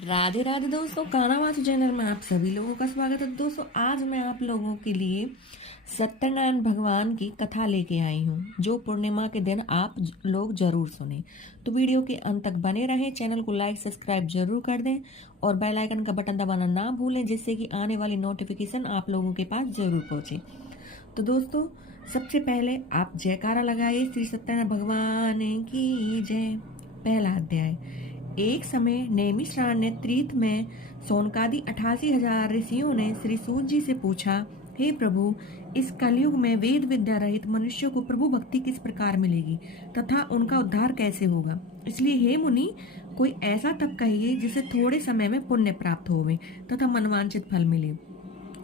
राधे राधे दोस्तों, कानावासु चैनल में आप सभी लोगों का स्वागत है। दोस्तों, आज मैं आप लोगों के लिए सत्यनारायण भगवान की कथा लेके आई हूँ, जो पूर्णिमा के दिन आप लोग जरूर सुने। तो वीडियो के अंत तक बने रहें, चैनल को लाइक सब्सक्राइब जरूर कर दें और बेल आइकन का बटन दबाना ना भूलें, जिससे कि आने वाली नोटिफिकेशन आप लोगों के पास जरूर पहुंचे। तो दोस्तों, सबसे पहले आप जयकारा लगाइए, श्री सत्यनारायण भगवान की जय। पहला अध्याय। एक समय नैमिषारण्य ने तीर्थ में सोनकादि 88,000 ऋषियों ने श्री सूत जी से पूछा, हे प्रभु, इस कलयुग में वेद विद्या रहित मनुष्य को प्रभु भक्ति किस प्रकार मिलेगी तथा उनका उद्धार कैसे होगा। इसलिए हे मुनि, कोई ऐसा तप कहिए जिसे थोड़े समय में पुण्य प्राप्त होवे तथा मनवांचित फल मिले।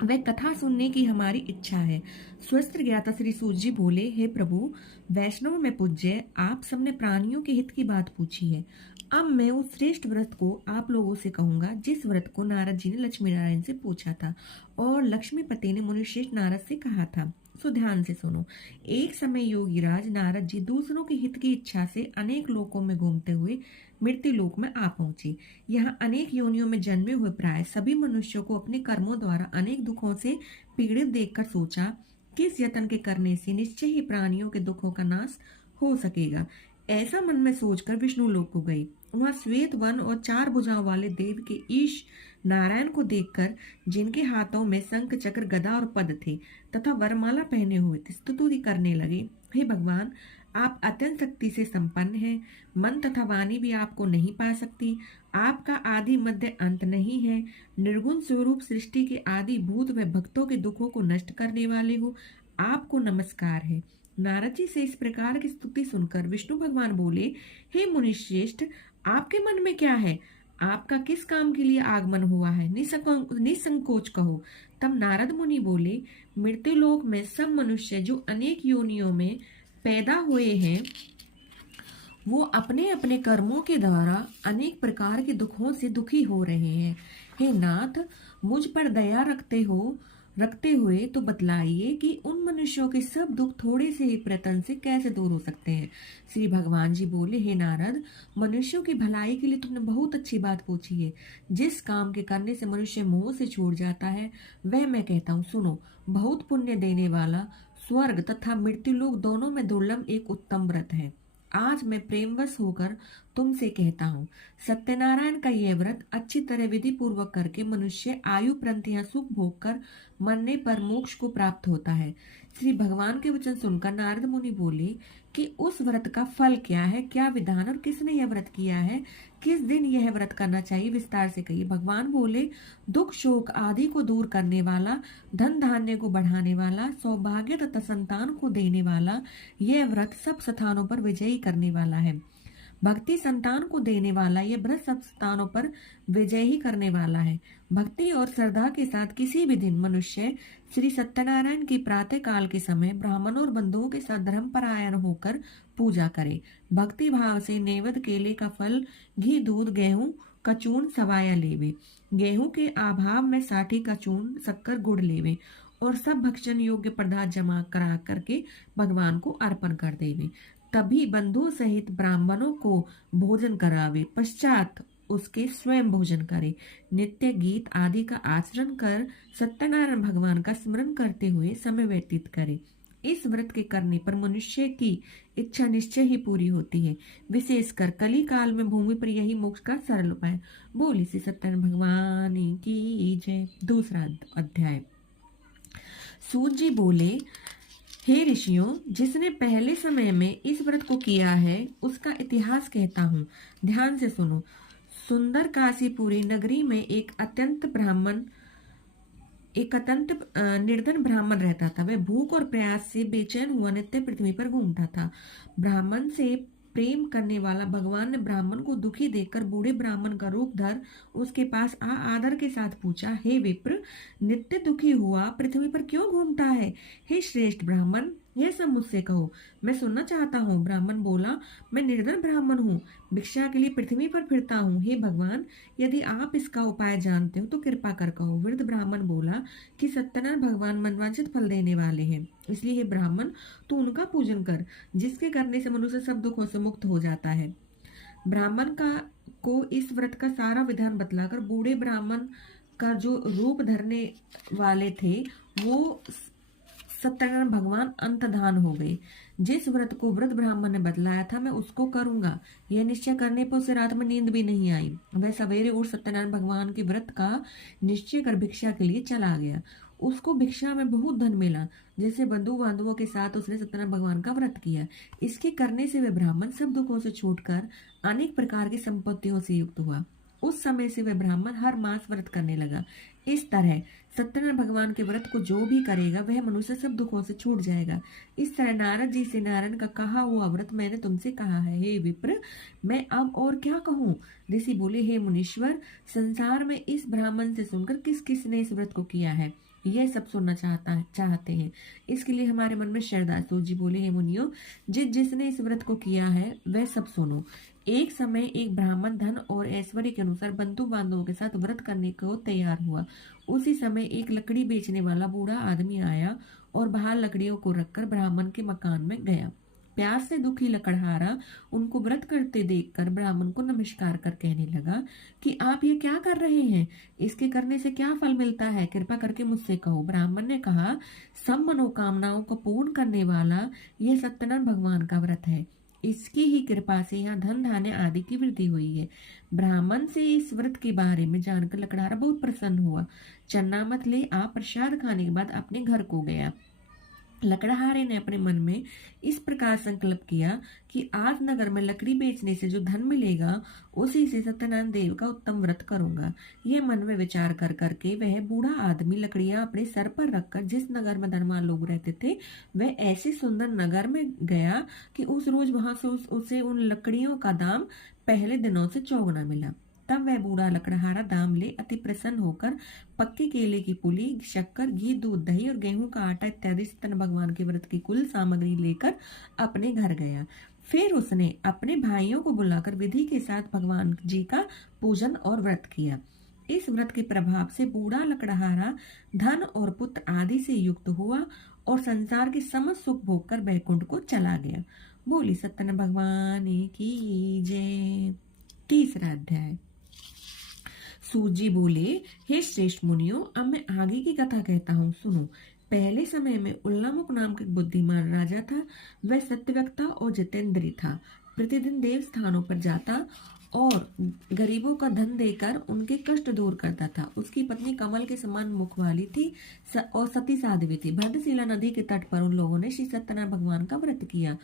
वह कथा सुनने की हमारी इच्छा है। स्वस्थ ज्ञाता श्री सूत जी बोले, हे प्रभु, वैष्णव में पूज्य, आप सबने प्राणियों के हित की बात पूछी है। अब मैं उस श्रेष्ठ व्रत को आप लोगों से कहूंगा, जिस व्रत को नारद जी ने लक्ष्मी नारायण से पूछा था और लक्ष्मीपति ने मुनिश्रेष्ठ नारद से कहा था। सो ध्यान से सुनो। एक समय योगीराज नारद जी दूसरों के हित की इच्छा से अनेक लोकों में घूमते हुए मृत्यु लोक में आ पहुंचे। यहाँ अनेक योनियों में जन्मे हुए प्राय सभी मनुष्यों को अपने कर्मों द्वारा अनेक दुखों से पीड़ित देखकर सोचा, किस यत्न के करने से निश्चय ही प्राणियों के दुखों का नाश हो सकेगा। ऐसा मन में सोचकर विष्णु लोक को गई। वहां श्वेत वन और 4 भुजाओं वाले देव के ईश नारायण को देखकर, जिनके हाथों में शंख चक्र गदा और पद थे तथा वरमाला पहने हुए थे, स्तुति करने लगे, हे भगवान, आप अत्यंत शक्ति से संपन्न हैं। मन तथा वाणी भी आपको नहीं पा सकती। आपका आदि मध्य अंत नहीं है। निर्गुण स्वरूप सृष्टि के आदि भूत व भक्तों के दुखों को नष्ट करने वाले हो, आपको नमस्कार है। नारद जी से इस प्रकार की स्तुति सुनकर विष्णु भगवान बोले, हे मुनिश्रेष्ठ, आपके मन में क्या है? आपका किस काम के लिए आगमन हुआ है? निसंकोच कहो। तब नारद मुनि बोले, मृत्युलोक में सब मनुष्य जो अनेक योनियों में पैदा हुए हैं, वो अपने अपने कर्मों के द्वारा अनेक प्रकार के दुखों से दुखी हो रहे हैं। हे नाथ, मुझ पर दया रखते हुए तो बतलाइए कि उन मनुष्यों के सब दुख थोड़े से ही प्रयत्न से कैसे दूर हो सकते हैं। श्री भगवान जी बोले, हे नारद, मनुष्यों की भलाई के लिए तुमने बहुत अच्छी बात पूछी है। जिस काम के करने से मनुष्य मोह से छूट जाता है, वह मैं कहता हूँ, सुनो। बहुत पुण्य देने वाला स्वर्ग तथा मृत्युलोक दोनों में दुर्लभ एक उत्तम व्रत है। आज मैं प्रेमवश होकर तुमसे कहता हूँ, सत्यनारायण का यह व्रत अच्छी तरह विधि पूर्वक करके मनुष्य आयु प्रंतियां सुख भोग कर मरने पर मोक्ष को प्राप्त होता है। श्री भगवान के वचन सुनकर नारद मुनि बोले कि उस व्रत का फल क्या है, क्या विधान और किसने यह व्रत किया है, किस दिन यह व्रत करना चाहिए, विस्तार से कहिए। भगवान बोले, दुख शोक आदि को दूर करने वाला, धन धान्य को बढ़ाने वाला, सौभाग्य तथा संतान को देने वाला, यह व्रत सब स्थानों पर विजयी करने वाला है। भक्ति संतान को देने वाला यह व्रत सब स्थानों पर विजय ही करने वाला है। भक्ति और श्रद्धा के साथ किसी भी दिन मनुष्य श्री सत्यनारायण की प्रातः काल के समय ब्राह्मणों और बंधुओं के साथ धर्म परायण होकर पूजा करे। भक्ति भाव से नैवेद्य केले का फल, घी, दूध, गेहूं का चूर्ण सवाया लेवे। गेहूं के अभाव में साठी का चूर्ण, शक्कर, गुड़ लेवे और सब भक्षण योग्य पदार्थ जमा करा करके भगवान को अर्पण कर देवे। तभी बंधु सहित ब्राह्मणों को भोजन करावे, पश्चात उसके स्वयं भोजन करे। नित्य गीत आदि का आचरण कर सत्यनारायण भगवान का स्मरण करते हुए समय व्यतीत करे। इस व्रत के करने पर मनुष्य की इच्छा निश्चय ही पूरी होती है। विशेषकर कली काल में भूमि पर यही मोक्ष का सरल उपाय। बोली श्री सत्यनारायण भगवान की जय। दूसरा अध्याय। सूत जी बोले, हे ऋषियों, जिसने पहले समय में इस व्रत को किया है उसका इतिहास कहता हूँ, ध्यान से सुनो। सुंदर काशीपुरी नगरी में एक अत्यंत निर्धन ब्राह्मण रहता था। वह भूख और प्यास से बेचैन हुआ नित्य पृथ्वी पर घूमता था। ब्राह्मण से प्रेम करने वाला भगवान ने ब्राह्मण को दुखी देखकर बूढ़े ब्राह्मण का रूप धर उसके पास आदर के साथ पूछा, हे विप्र, नित्य दुखी हुआ पृथ्वी पर क्यों घूमता है? हे श्रेष्ठ ब्राह्मण, यह सब मुझसे कहो, मैं सुनना चाहता हूँ। ब्राह्मण बोला, मैं निर्धन ब्राह्मण हूँ, भिक्षा के लिए पृथ्वी पर फिरता हूँ। हे भगवान, यदि आप इसका उपाय जानते हो तो कृपा कर कहो। वृद्ध ब्राह्मण बोला कि सत्यनारायण भगवान मनवांछित फल देने वाले हैं, इसलिए हे ब्राह्मण, तू उनका पूजन कर, जिसके करने से मनुष्य सब दुखों से मुक्त हो जाता है। ब्राह्मण का को इस व्रत का सारा विधान बतलाकर बूढ़े ब्राह्मण का जो रूप धरने वाले थे वो सत्यनारायण भगवान अंतर्धान हो गए। जिस व्रत को वृद्ध ब्राह्मण ने बतलाया था मैं उसको करूंगा, यह निश्चय करने पर उसे रात में नींद भी नहीं आई। वह सवेरे उठ सत्यनारायण भगवान के व्रत का निश्चय कर भिक्षा के लिए चला गया। उसको भिक्षा में बहुत धन मिला, जैसे बंधु बांधवों के साथ उसने सत्यनारायण भगवान का व्रत किया। इसके करने से वह ब्राह्मण सब दुखों से छूटकर अनेक प्रकार की संपत्तियों से युक्त हुआ। उस समय से वह ब्राह्मण हर मास व्रत करने लगा। इस तरह सत्यनारायण भगवान के व्रत को जो भी करेगा वह मनुष्य सब दुखों से छूट जाएगा। इस तरह नारद जी से नारायण का कहा हुआ व्रत मैंने तुमसे कहा है। हे विप्र, मैं अब और क्या कहूँ। ऋषि बोले, हे मुनीश्वर, संसार में इस ब्राह्मण से सुनकर किस किस ने इस व्रत को किया है यह सब सुनना चाहते हैं। इसके लिए हमारे मन में श्रद्धा। सूत जी बोले, हे मुनियो, जिसने इस व्रत को किया है वह सब सुनो। एक समय एक ब्राह्मण धन और ऐश्वर्य के अनुसार बंधु बांधवों के साथ व्रत करने को तैयार हुआ। उसी समय एक लकड़ी बेचने वाला बूढ़ा आदमी आया और बाहर लकड़ियों को रखकर ब्राह्मण के मकान में गया। प्यास से दुखी लकड़हारा उनको व्रत करते देखकर ब्राह्मण को नमस्कार कर कहने लगा कि आप ये क्या कर रहे हैं, इसके करने से क्या फल मिलता है, कृपा करके मुझसे कहो। ब्राह्मण ने कहा, सब मनोकामनाओं को पूर्ण करने वाला यह सत्यनारायण भगवान का व्रत है। इसकी ही कृपा से यहाँ धन धान्य आदि की वृद्धि हुई है। ब्राह्मण से इस व्रत के बारे में जानकर लकड़हारा बहुत प्रसन्न हुआ। चन्ना मत ले आप प्रसाद खाने के बाद अपने घर को गया। लकड़हारे ने अपने मन में इस प्रकार संकल्प किया कि आज नगर में लकड़ी बेचने से जो धन मिलेगा उसी से सत्यनारायण देव का उत्तम व्रत करूंगा। ये मन में विचार कर करके वह बूढ़ा आदमी लकड़ियां अपने सर पर रखकर जिस नगर में धनवान लोग रहते थे वह ऐसे सुंदर नगर में गया कि उस रोज वहां से उसे उन लकड़ियों का दाम पहले दिनों से चौगुना मिला। तब वह बूढ़ा लकड़हारा दाम ले अति प्रसन्न होकर पक्के केले की पुली, शक्कर, घी, दूध, दही और गेहूं का आटा इत्यादि सत्यनारायण भगवान के व्रत की कुल सामग्री लेकर अपने घर गया। फिर उसने अपने भाइयों को बुलाकर विधि के साथ भगवान जी का पूजन और व्रत किया। इस व्रत के प्रभाव से बूढ़ा लकड़हारा धन और पुत्र आदि से युक्त हुआ और संसार के समस्त सुख भोग कर बैकुंठ को चला गया। बोली सत्यनारायण भगवान की जय। तीसरा अध्याय। सूत जी बोले, हे श्रेष्ठ मुनियों, अब मैं आगे की कथा कहता हूँ, सुनो। पहले समय में उल्लामुख नाम का बुद्धिमान राजा था। वह सत्यवक्ता और जितेंद्री था। प्रतिदिन देव स्थानों पर जाता और गरीबों का धन देकर उनके कष्ट दूर करता था। उसकी पत्नी कमल के समान मुख वाली थी और सती साध्वी थी। भद्रशिला नदी के तट पर उन लोगों ने श्री सत्यनारायण भगवान का व्रत किया।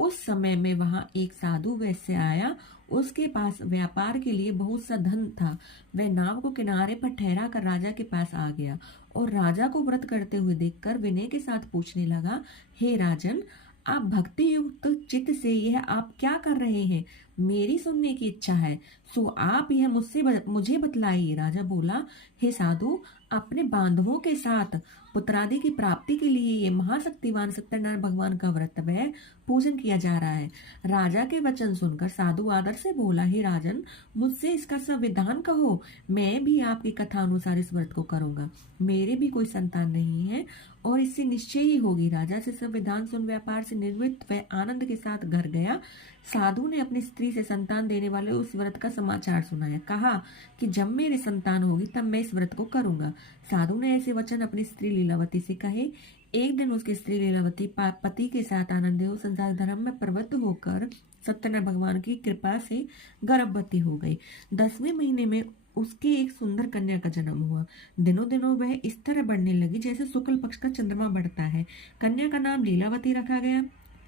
उस समय में वहां एक साधु वैश्य आया। उसके पास व्यापार के लिए बहुत सा धन था। वह नाव को किनारे पर ठहरा कर राजा के पास आ गया और राजा को व्रत करते हुए देखकर विनय के साथ पूछने लगा, हे राजन, आप भक्ति युक्त चित्त से यह आप क्या कर रहे हैं? मेरी सुनने की इच्छा है, सो आप यह मुझे बतलाइए। राजा बोला, हे साधु, अपने बांधवों के साथ पुत्रादि की प्राप्ति के लिए ये महाशक्तिवान सत्यनारायण भगवान का व्रत व पूजन किया जा रहा है। राजा के वचन सुनकर साधु आदर से बोला, हे राजन, मुझसे इसका संविधान कहो, मैं भी आपकी कथा अनुसार इस व्रत को करूंगा। मेरे भी कोई संतान नहीं है और इससे निश्चय ही होगी। राजा से संविधान सुन व्यापार से निवृत्त वह आनंद के साथ घर गया। साधु ने अपनी स्त्री से संतान देने वाले उस व्रत का समाचार सुनाया। कहा कि जब मेरी संतान होगी तब मैं इस व्रत को करूंगा। साधु ने ऐसे वचन अपनी स्त्री लीलावती से कहे। एक दिन उसकी स्त्री लीलावती पति के साथ आनंद हो संसार धर्म में प्रवृत्त होकर सत्यनारायण भगवान की कृपा से गर्भवती हो गई। 10वें महीने में उसके एक सुंदर कन्या का जन्म हुआ। दिनों दिनों वह इस तरह बढ़ने लगी जैसे शुक्ल पक्ष का चंद्रमा बढ़ता है। कन्या का नाम लीलावती रखा गया।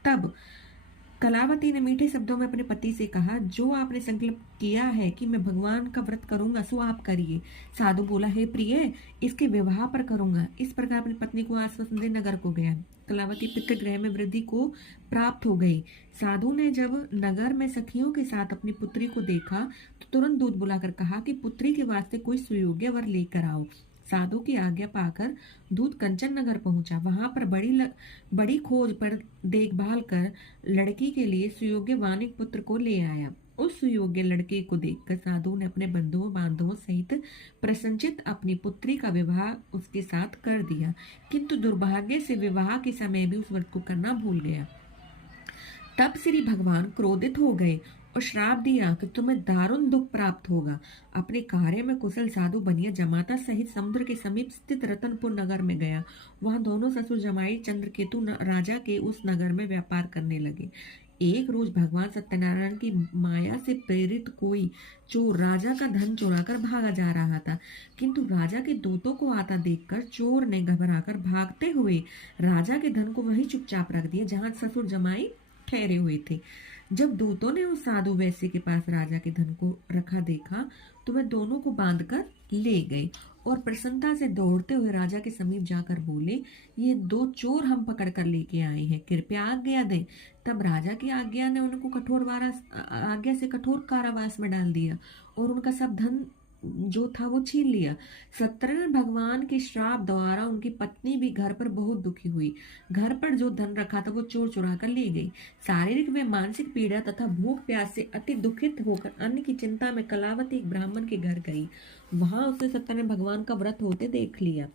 तब कलावती ने मीठे शब्दों में अपने पति से कहा, जो आपने संकल्प किया है कि मैं भगवान का व्रत करूंगा सो आप करिए। साधु बोला, हे प्रिय, इसके विवाह पर करूंगा। इस प्रकार अपनी पत्नी को आश्वासन दे नगर को गया। कलावती पितृगृह में वृद्धि को प्राप्त हो गई। साधु ने जब नगर में सखियों के साथ अपनी पुत्री को देखा तो तुरंत दूत बुलाकर कहा कि पुत्री के वास्ते कोई सुयोग्य वर लेकर आओ। साधु की आज्ञा पाकर दूत कंचन नगर पहुंचा। वहां पर बड़ी खोज पर देखभाल कर लड़की के लिए सुयोग्य वानिक पुत्र को ले आया। उस सुयोग्य लड़के को देखकर साधु ने अपने बंधुओं बांधवों सहित प्रसन्नचित्त अपनी पुत्री का विवाह उसके साथ कर दिया, किंतु दुर्भाग्य से विवाह के समय भी उस व्रत को करना भूल गया। तब श्री भगवान क्रोधित हो गए और श्राप दिया कि तुम्हें दारुण दुख प्राप्त होगा। अपने कार्य में कुशल साधु बनिया जमाता सहित समुद्र के समीप स्थित रतनपुर नगर में गया। वहां दोनों ससुर जमाई चंद्रकेतु राजा के उस नगर में व्यापार करने लगे। एक रोज भगवान सत्यनारायण की माया से प्रेरित कोई चोर राजा का धन चुराकर भागा जा रहा था, किंतु राजा के दूतों को आता देखकर चोर ने घबराकर भागते हुए राजा के धन को वहीं चुपचाप रख दिया जहां ससुर जमाई ठहरे हुए थे। जब दूतों ने उस साधु वैश्य के पास राजा के धन को रखा देखा तो वे दोनों को बांधकर ले गए और प्रसन्नता से दौड़ते हुए राजा के समीप जाकर बोले, ये दो चोर हम पकड़ कर लेके आए हैं, कृपया आज्ञा दें। तब राजा की आज्ञा ने उनको आज्ञा से कठोर कारावास में डाल दिया और उनका सब धन जो था वो छीन लिया। सत्यनारायण भगवान के श्राप द्वारा उनकी पत्नी भी घर पर बहुत दुखी हुई। घर पर जो धन रखा था वो चोर चुरा कर ले गई। शारीरिक व मानसिक पीड़ा तथा भूख प्यास से अति दुखित होकर अन्न की चिंता में कलावती एक ब्राह्मण के घर गई। वहां उसने सत्यनारायण भगवान का व्रत होते देख लिया।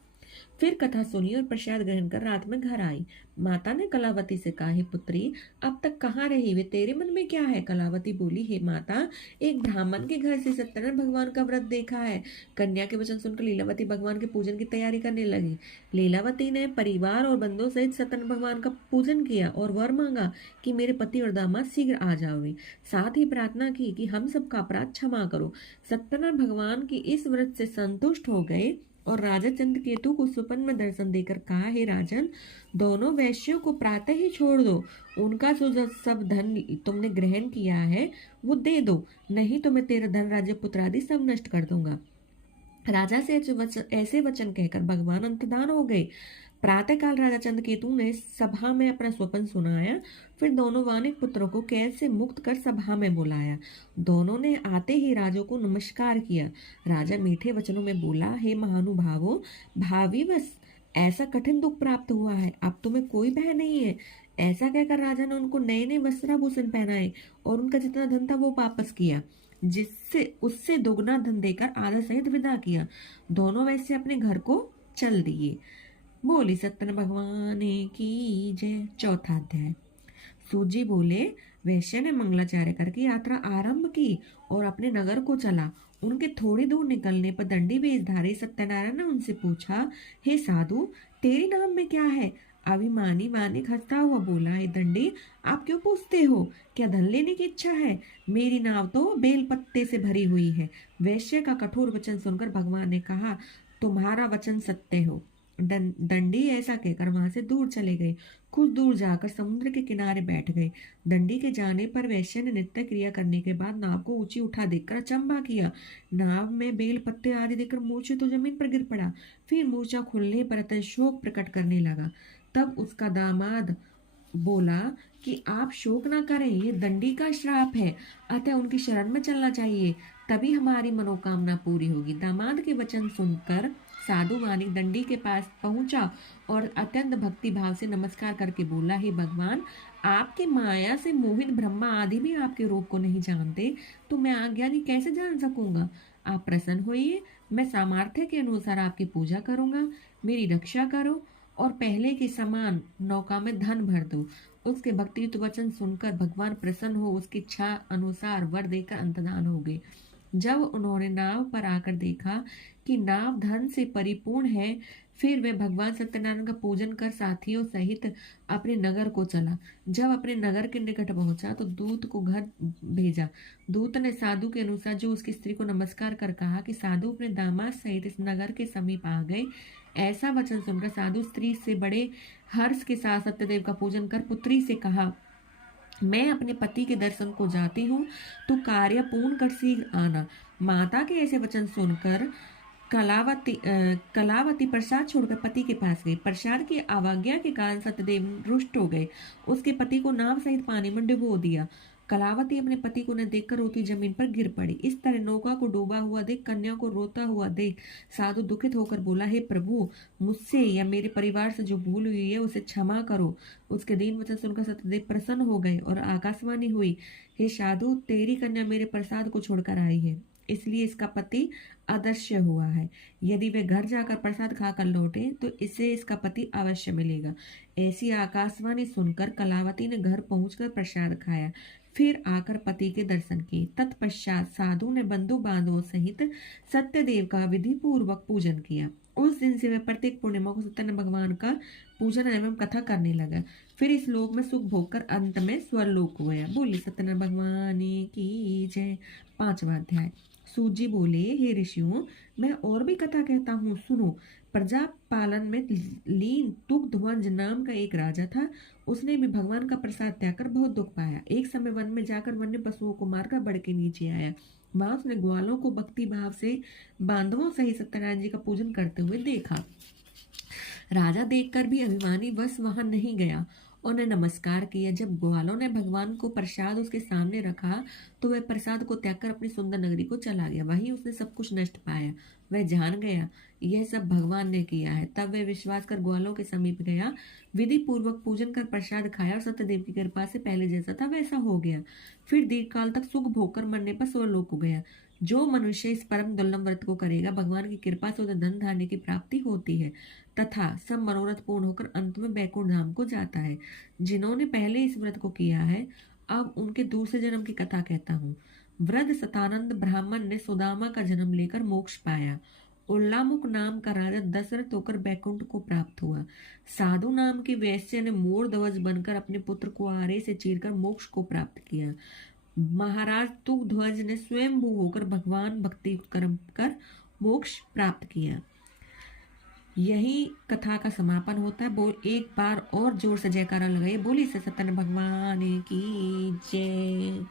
फिर कथा सुनी और प्रसाद ग्रहण कर रात में घर आई। माता ने कलावती से कहा, हे पुत्री, अब तक कहाँ रही वे, तेरे मन में क्या है? कलावती बोली, हे माता, एक ब्राह्मण के घर से सत्यनारायण भगवान का व्रत देखा है। कन्या के वचन सुनकर लीलावती भगवान के पूजन की तैयारी करने लगी। लीलावती ने परिवार और बंधुओं सहित सत्यनारायण भगवान का पूजन किया और वर मांगा कि मेरे पति और दामाद शीघ्र आ जावे। साथ ही प्रार्थना की कि हम सबका अपराध क्षमा करो। सत्यनारायण भगवान की इस व्रत से संतुष्ट हो गए और राजा चंद्रकेतु को स्वप्न में दर्शन देकर कहा, हे राजन, दोनों वैश्यों को प्रातः ही छोड़ दो। उनका जो सब धन तुमने ग्रहण किया है वो दे दो, नहीं तो मैं तेरा धन राज्य पुत्र आदि सब नष्ट कर दूंगा। राजा से ऐसे वचन कहकर भगवान अंतर्धान हो गए। प्रातःकाल राजा चंद्रकेतु ने सभा में अपना स्वप्न सुनाया। फिर दोनों वानिक पुत्रों को कैद से मुक्त कर सभा में बुलाया। दोनों ने आते ही राजा को नमस्कार किया। राजा मीठे वचनों में बोला, हे महानुभावों, भावी बस ऐसा कठिन दुख प्राप्त हुआ है, अब तुम्हें कोई भय नहीं है। ऐसा कहकर राजा ने उनको नए नए वस्त्राभूषण पहनाए और उनका जितना धन था वो वापस किया, जिससे उससे दोगुना धन देकर आधा सहित विदा किया। दोनों वैसे अपने घर को चल दिए। बोली सत्यनारायण भगवान की जय। चौथा अध्याय। सूजी बोले, वैश्य ने मंगलाचार्य करके यात्रा आरंभ की और अपने नगर को चला। उनके थोड़ी दूर निकलने पर दंडी वेशधारी सत्यनारायण ने उनसे पूछा, हे साधु, तेरे नाम में क्या है? अभिमानी वानिक हंसता हुआ बोला, हे दंडी, आप क्यों पूछते हो? क्या धन लेने की इच्छा है? मेरी नाव तो बेल पत्ते से भरी हुई है। वैश्य का कठोर वचन सुनकर भगवान ने कहा, तुम्हारा वचन सत्य हो। दंडी ऐसा कहकर वहां से दूर चले गए। कुछ दूर जाकर समुद्र के किनारे बैठ गए। दंडी के जाने पर वैश्य ने नित्य क्रिया करने के बाद नाव को ऊंची उठा देखकर अचंभा किया। नाव में बेल पत्ते आदि देखकर मूर्छित तो जमीन पर गिर पड़ा। फिर मूर्छा खुलने पर अतः शोक प्रकट करने लगा। तब उसका दामाद बोला कि आप शोक ना करें, ये दंडी का श्राप है, अतः उनकी शरण में चलना चाहिए, तभी हमारी मनोकामना पूरी होगी। दामाद के वचन सुनकर साधु वानिक दंडी के पास पहुंचा और अत्यंत भक्ति भाव से नमस्कार करके बोला, हे भगवान, आपके माया से मोहित ब्रह्मा आदि भी आपके रूप को नहीं जानते, तो मैं अज्ञानी कैसे जान सकूंगा? आप प्रसन्न होइए, मैं सामर्थ्य के अनुसार आपकी पूजा करूंगा। मेरी रक्षा करो और पहले के समान नौका में धन भर दो। उसके भक्तियुक्त वचन सुनकर भगवान प्रसन्न हो उसकी इच्छा अनुसार वर देकर अंतर्धान हो गए। जब उन्होंने नाव पर आकर देखा कि नाव धन से परिपूर्ण है, फिर वे भगवान सत्यनारायण का पूजन कर साथियों सहित अपने नगर को चला। जब अपने नगर के निकट पहुंचा तो दूत को घर भेजा। दूत ने साधु के अनुसार जो उसकी स्त्री को नमस्कार कर कहा कि साधु अपने दामाद सहित इस नगर के समीप आ गए। ऐसा वचन सुनकर साधु स्त्री से बड़े हर्ष के साथ सत्यदेव का पूजन कर पुत्री से कहा, मैं अपने पति के दर्शन को जाती हूँ, तो कार्य पूर्ण कर शीघ्र आना। माता के ऐसे वचन सुनकर कलावती प्रसाद छोड़कर पति के पास गई। प्रसाद की अवज्ञा के कारण सत्यदेव रुष्ट हो गए। उसके पति को नाव सहित पानी में डुबो दिया। कलावती अपने पति को न देखकर रोती जमीन पर गिर पड़ी। इस तरह नौका को डूबा हुआ देख, कन्या को रोता हुआ देख साधु दुखित होकर बोला, हे प्रभु, मुझसे या मेरे परिवार से जो भूल हुई है उसे क्षमा करो। उसके दीन वचन सुनकर सत्यदेव प्रसन्न हो गए और आकाशवाणी हुई, हे साधु, तेरी कन्या मेरे प्रसाद को छोड़कर आई है, इसलिए इसका पति अदृश्य हुआ है। यदि वे घर जाकर प्रसाद खाकर लौटे तो इसे इसका पति अवश्य मिलेगा। ऐसी आकाशवाणी सुनकर कलावती ने घर पहुंचकर प्रसाद खाया। फिर आकर पति के दर्शन किए। तत्पश्चात साधु ने बंधु बांधवों सहित सत्यदेव का विधि पूर्वक पूजन किया। उस दिन से वह प्रत्येक पूर्णिमा को सत्यनारायण भगवान का पूजन एवं कथा करने लगा। फिर इस लोक में सुख भोग कर अंत में स्वर्लोक हो गया। बोले सत्यनारायण भगवान की जय। 5वां अध्याय। सूत जी बोले, हे ऋषियों, मैं और भी कथा कहता हूँ, सुनो। प्रजा पालन में लीन तुग्धवंज नाम का एक राजा था। उसने भी भगवान का प्रसाद त्याग कर बहुत दुख पाया। एक समय वन में जाकर वन्य पशुओं को मारकर बढ़ के नीचे आया। वहां उसने ग्वालों को भक्ति भाव से बांधवों सहित सत्यनारायण जी का पूजन करते हुए देखा। राजा देखकर भी अभिमानी वश वहां नहीं गया। उन्हें नमस्कार किया। जब ग्वालों ने भगवान को प्रसाद उसके सामने रखा तो वह प्रसाद को त्याग कर अपनी सुंदर नगरी को चला गया। वहीं उसने सब कुछ नष्ट पाया। वह जान गया यह सब भगवान ने किया है। तब वह विश्वास कर ग्वालों के समीप गया, विधि पूर्वक पूजन कर प्रसाद खाया और सत्यदेव की कृपा से पहले जैसा था वैसा हो गया। फिर दीर्घ काल तक सुख भोग कर मरने पर स्वर्लोक हो गया। जो मनुष्य इस परम दुर्लभ व्रत को करेगा, भगवान की कृपा से उसे धन धान्य की प्राप्ति होती है तथा सब मनोरथ पूर्ण होकर अंत में बैकुंठ धाम को जाता है। जिन्होंने पहले इस व्रत को किया है, अब उनके दूसरे जन्म की कथा कहता हूँ। वृद्ध सतानंद ब्राह्मण ने सुदामा का जन्म लेकर मोक्ष पाया। उल्लामुख नाम का राजा दशरथ होकर बैकुंठ को प्राप्त हुआ। साधु नाम की वैश्य ने मोर ध्वज बनकर अपने पुत्र को आरे से चीरकर मोक्ष को प्राप्त किया। महाराज तुग्ध्वज ने स्वयंभू होकर भगवान भक्ति कर्म कर मोक्ष प्राप्त किया। यही कथा का समापन होता है। बोल एक बार और जोर से जयकारा लगाइए। बोली सत्यनारायण भगवान की जय।